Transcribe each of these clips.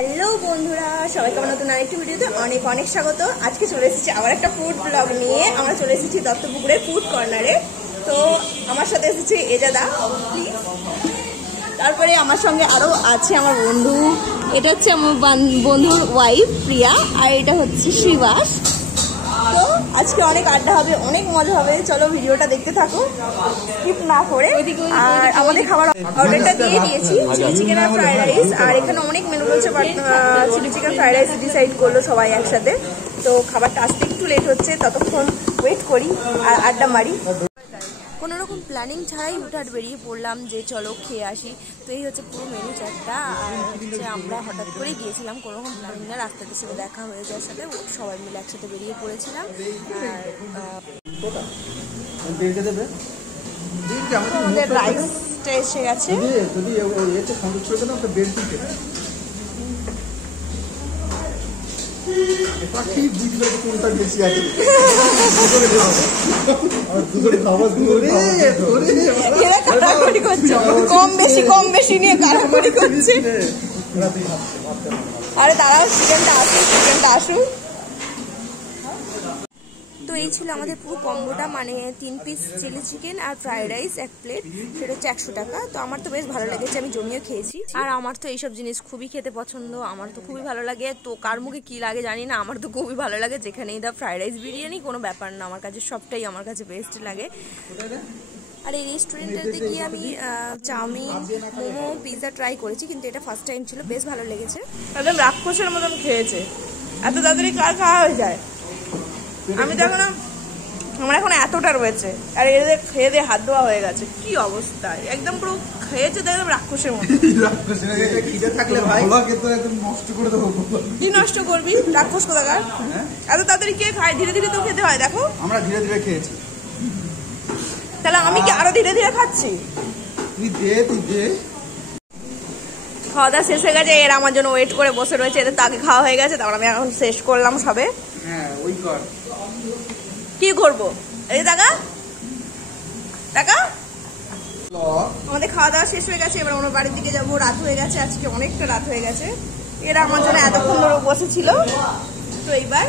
Hello বন্ধুরা, সবাইকে আমার নতুন আরেকটি ভিডিওতে অনেক অনেক স্বাগত। আজকে চলে এসেছি আবার একটা ফুড ব্লগ নিয়ে। আমরা চলে এসেছি দত্তপুকুরের ফুড কর্নারে। তো আমার সাথে এসেছে এজাদা, তারপরে আমার সঙ্গে আরও আছে আমার বন্ধু। এটা হচ্ছে আমার বন্ধুর ওয়াইফ প্রিয়া, আর এটা হচ্ছে শ্রীবাস। তো আজকে অনেক আড্ডা হবে, অনেক মজা হবে। চলো ভিডিওটা দেখতে থাকো স্কিপ না করে। আর আমাদের খাবার অর্ডারটা দিয়ে দিয়েছি, চিলি চিকেন আর ফ্রাইড রাইস। আর এখানে অনেক মেনু রয়েছে, but chilli chicken fried rice decide করলো সবাই একসাথে। তো খাবারটা আসতে একটু লেট হচ্ছে, ততক্ষণ ওয়েট করি আর আড্ডা মারি। কোনো রকম প্ল্যানিং ছাড়াই হুটহাট বেরিয়ে পড়লাম যে চলো খেয়ে আসি। তো এই হচ্ছে পুরো মেনু চারটা। আর হচ্ছে আমরা হঠাৎ করেই গিয়েছিলাম, কোনো রকম প্ল্যানিং না, রাস্তাতে সাথে দেখা হয়ে যাওয়ার সাথে সবাই মিলে একসাথে বেরিয়ে পড়েছিলাম। আর আমাদের রাইসটা এসে গেছে। কম বেশি নিয়ে কারাকারি করছে। আরে দাঁড়াও, চিকেনটা আসুক। তো এই ছিল আমাদের পুরো কম্বোটা, মানে 3 পিস চিলি চিকেন আর ফ্রাইড রাইস 1 প্লেট, সেটা হচ্ছে 100 টাকা। তো আমার তো বেশ ভালো লেগেছে, আমি জমিয়ে খেয়েছি। আর আমার তো এইসব জিনিস খুবই খেতে পছন্দ, আমার তো খুবই ভালো লাগে। তো কার মুখে কী লাগে জানি না, আমার তো খুবই ভালো লাগে। যেখানেই দা ফ্রাইড রাইস বিরিয়ানি কোনো ব্যাপার না, আমার কাছে সবটাই আমার কাছে বেস্ট লাগে। আর এই রেস্টুরেন্টটাতে গিয়ে আমি চাউমিন, মোমো, পিৎজা ট্রাই করেছি, কিন্তু এটা ফার্স্ট টাইম ছিল, বেশ ভালো লেগেছে। একদম রাক্ষসের মতন খেয়েছে, এত তাড়াতাড়ি কার খাওয়া হয়ে যায়। আমি দেখো না, আমার এখন এতটা রয়েছে, আর এদের খেয়ে দিয়ে হাত ধোয়া হয়ে গেছে। কি অবস্থা, একদম পুরো খেয়েছে দেখলাম রাক্ষসের মতো। কি নষ্ট করবি, রাক্ষস কোথাকার। এত তাড়াতাড়ি কে খায়? ধীরে ধীরে তো খেতে হয়। দেখো আমরা ধীরে ধীরে খেয়েছি, তাহলে আমি কি আরো ধীরে ধীরে খাচ্ছি? খাওয়া দাওয়া শেষ হয়ে গেছে, এরা আমার জন্য ওয়েট করে বসে রয়েছে। এদের তো আগে খাওয়া হয়ে গেছে, তারপর আমি এখন শেষ করলাম সবে। কি করবো এই টাকা আমাদের খাওয়া দাওয়া শেষ হয়ে গেছে, এবার আমরা বাড়ির দিকে যাবো। রাত হয়ে গেছে, আজকে অনেকটা রাত হয়ে গেছে। এরা আমার জন্য এতক্ষণ ধরে বসেছিল। তো এইবার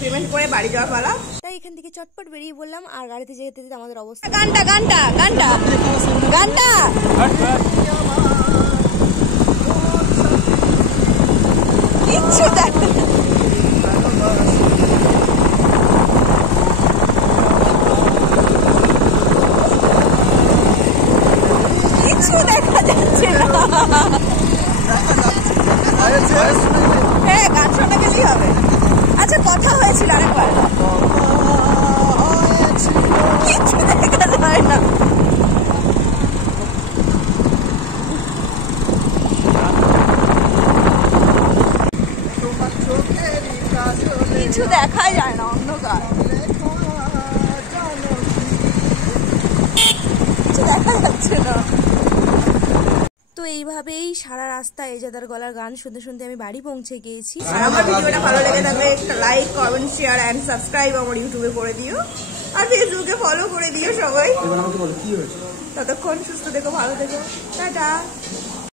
পেমেন্ট করে বাড়ি যাওয়া পালা। তাই এখান থেকে চটপট বেরিয়ে বললাম। আর গাড়িতে যেতে যেতে আমাদের অবস্থা গানটা কিচ্ছু দেখ দেখা যাচ্ছে না। হ্যাঁ, গান শোনা গেলেই হবে। আচ্ছা, কথা হয়েছিল আরেকবার, কিছু দেখা যায় না। কিছু দেখা যায় না, অন্ধকার, কিছু দেখা যাচ্ছে না। তো এইভাবেই সারা রাস্তা এজাদার গলার গান শুনতে শুনতে আমি বাড়ি পৌঁছে গিয়েছি। আর আমার ভিডিওটা ভালো লেগে থাকলে একটা like, comment, share and subscribe আমার ইউটিউবে করে দিও, আর ফেসবুকে ফলো করে দিও সবাই। ততক্ষণ সুস্থ থেকো, ভালো থেকো, টাটা।